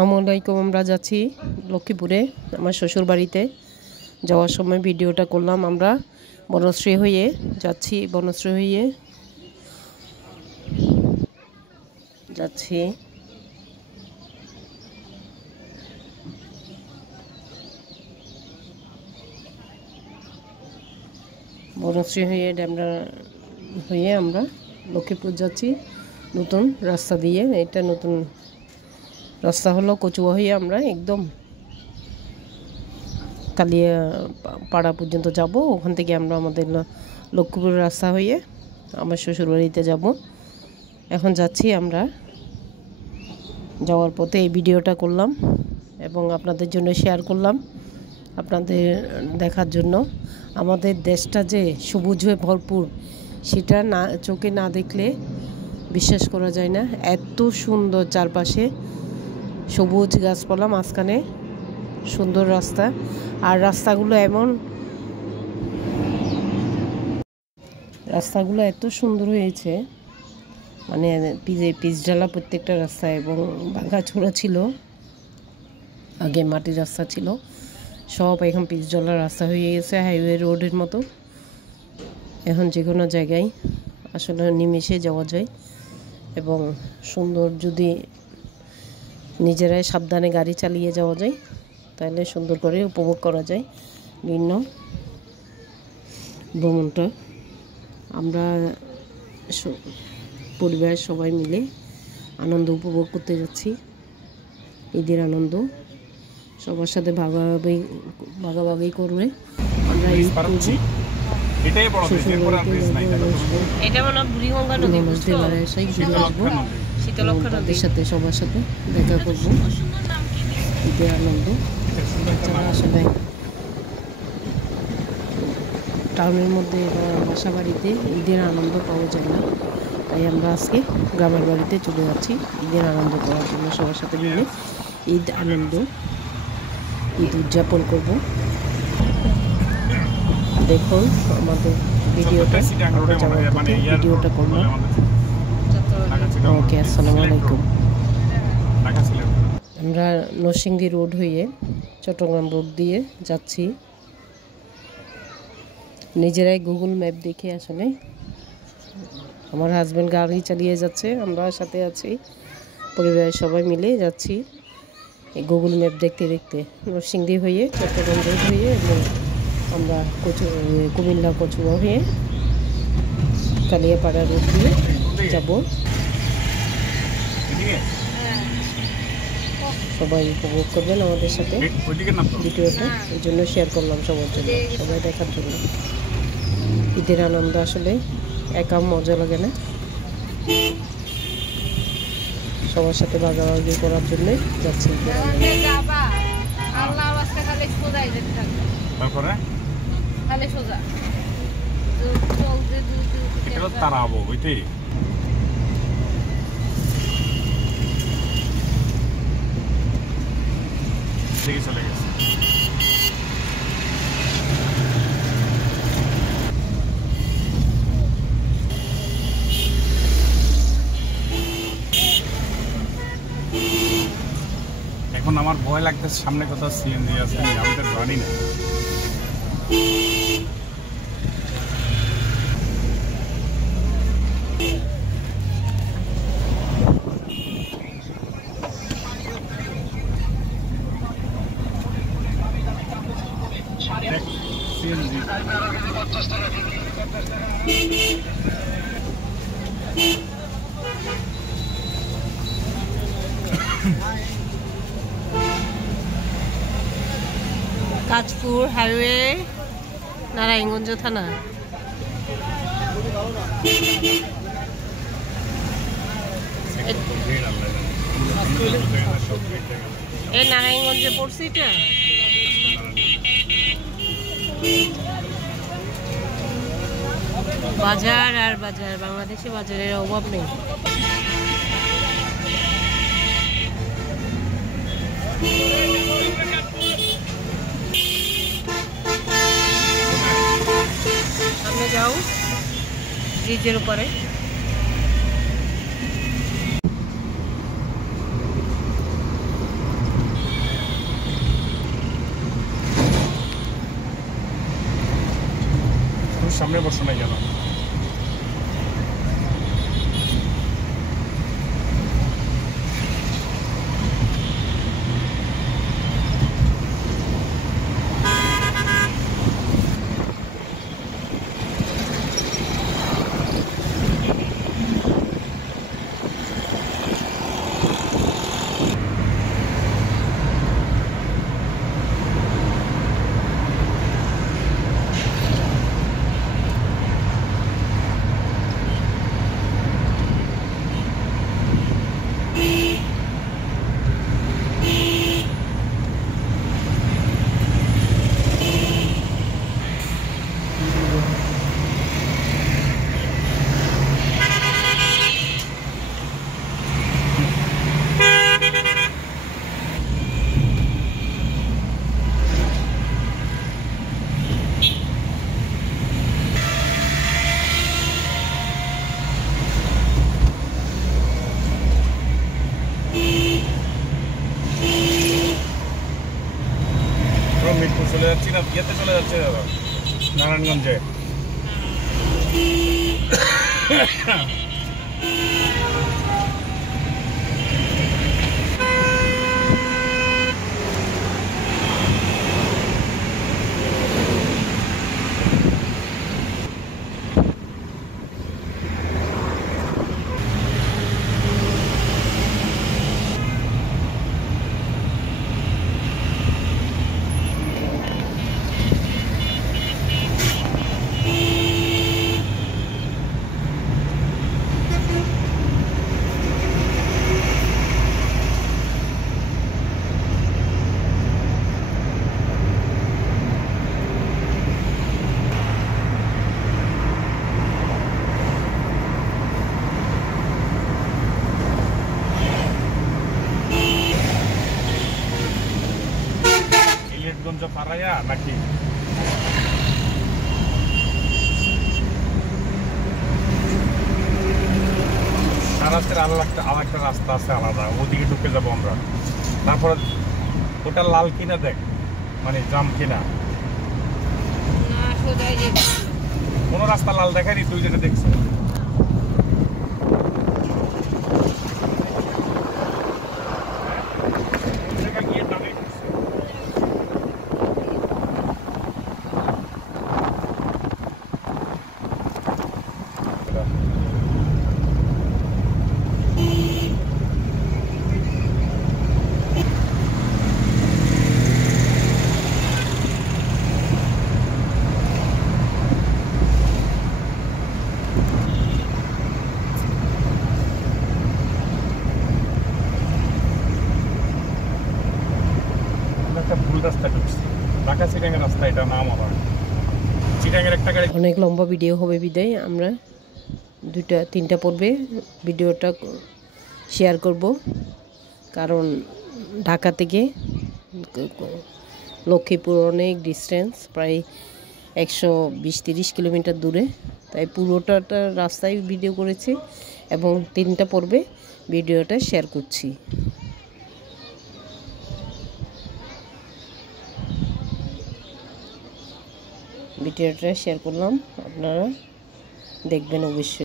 আসসালামাইকুম। আমরা যাচ্ছি লক্ষ্মীপুরে আমার শ্বশুর বাড়িতে। যাওয়ার সময় ভিডিওটা করলাম। আমরা বনশ্রী হয়ে যাচ্ছি, বনশ্রী হয়ে যাচ্ছি। বনশ্রী হয়ে ড্যামরা হয়ে আমরা লক্ষ্মীপুর যাচ্ছি নতুন রাস্তা দিয়ে। এটা নতুন রাস্তা হলো কচুয়া হয়ে আমরা একদম কালিয়া পাড়া পর্যন্ত যাব। ওখান থেকে আমরা আমাদের লক্ষ্মীপুর রাস্তা হয়ে আমার শ্বশুরবাড়িতে যাব। এখন যাচ্ছি আমরা। যাওয়ার পথে এই ভিডিওটা করলাম এবং আপনাদের জন্য শেয়ার করলাম, আপনাদের দেখার জন্য। আমাদের দেশটা যে সবুজ হয়ে ভরপুর, সেটা না চোখে না দেখলে বিশ্বাস করা যায় না। এত সুন্দর চারপাশে সবুজ গাছপালা, মাঝখানে সুন্দর রাস্তা। আর রাস্তাগুলো এত সুন্দর হয়েছে, মানে পিচ ঢালা প্রত্যেকটা রাস্তা, এবং ভাঙাচোরা ছিল, আগে মাটির রাস্তা ছিল, সব এখন পিচ ঢালা রাস্তা হয়ে গেছে, হাইওয়ে রোডের মতো। এখন যে কোনো জায়গায় আসলে নিমেষে যাওয়া যায়, এবং সুন্দর যদি নিজেরাই সাবধানে গাড়ি চালিয়ে যাওয়া যায় তাহলে সুন্দর করে উপভোগ করা যায় বিভিন্ন ভ্রমণটা। আমরা পরিবারের সবাই মিলে আনন্দ উপভোগ করতে যাচ্ছি, ঈদের আনন্দ সবার সাথে ভাগাভাগি করবে। আমরা ঈদ করছি, তাদের সাথে সবার সাথে দেখা করবো, ঈদের আনন্দ। আসলে টাউনের মধ্যে বা বাসা বাড়িতে ঈদের আনন্দ পাওয়া যায় না, তাই আমরা আজকে গ্রামের বাড়িতে চলে যাচ্ছি ঈদের আনন্দ করার জন্য। সবার সাথে মিলে ঈদ উদযাপন করব। দেখুন আমাদের ভিডিওটা করলাম। ওকে, আসসালামু আলাইকুম। আমরা নরসিংদী রোড হয়ে চট্টগ্রাম রোড দিয়ে যাচ্ছি। নিজেরাই গুগল ম্যাপ দেখে আসলে আমার হাজব্যান্ড গাড়ি চালিয়ে যাচ্ছে, আমরা সাথে আছি, পরিবারের সবাই মিলে যাচ্ছি এই গুগল ম্যাপ দেখতে দেখতে। নরসিংদী হয়ে চট্টগ্রাম রোড হয়ে এবং আমরা কুমিল্লা কচুয়া হয়ে কালিয়াপাড়া রোড দিয়ে যাব। সবাই উপভোগ করবেন আমাদের সাথে ভিডিওটা, এই জন্য শেয়ার করলাম সবার জন্য, সবাই দেখার জন্য। ঈদের আনন্দ আসলে একা মজা লাগে না, সবার সাথে ভাগাভাগি করার জন্য যাচ্ছি। চলে গেছে। এখন আমার ভয় লাগতেছে, সামনে কোথাও সিএনজি আছে, আমি তো জানি না। কাঁচপুর হাইওয়ে, নারায়ণগঞ্জ থানা। এই নারায়ণগঞ্জে পড়ছি এটা। বাজার আর বাজার, বাংলাদেশে বাজারের অভাব নেই। সামনে যাও ব্রিজের উপরে। সামনে বসো না কেন? মিরপুর চলে যাচ্ছি না, ইয়েতে চলে যাচ্ছে দাদা, নারায়ণগঞ্জে। গঞ্জ পাড়াইয়া নাকি রাস্তার আরেকটা রাস্তা আছে আলাদা, ওদিকে ঢুকে যাবো আমরা। তারপরে ওটা লাল কিনা দেখ, মানে জাম কিনা, কোন রাস্তা লাল দেখায়নি, তুই যেটা দেখছো। অনেক লম্বা ভিডিও হবে বিদায় আমরা 2-3টা পর্বে ভিডিওটা শেয়ার করব, কারণ ঢাকা থেকে লক্ষ্মীপুর অনেক ডিস্টেন্স, প্রায় 120-30 কিলোমিটার দূরে, তাই পুরোটা রাস্তায় ভিডিও করেছি এবং 3টা পর্বে ভিডিওটা শেয়ার করছি। ভিডিওটা শেয়ার করলাম, আপনারা দেখবেন অবশ্যই।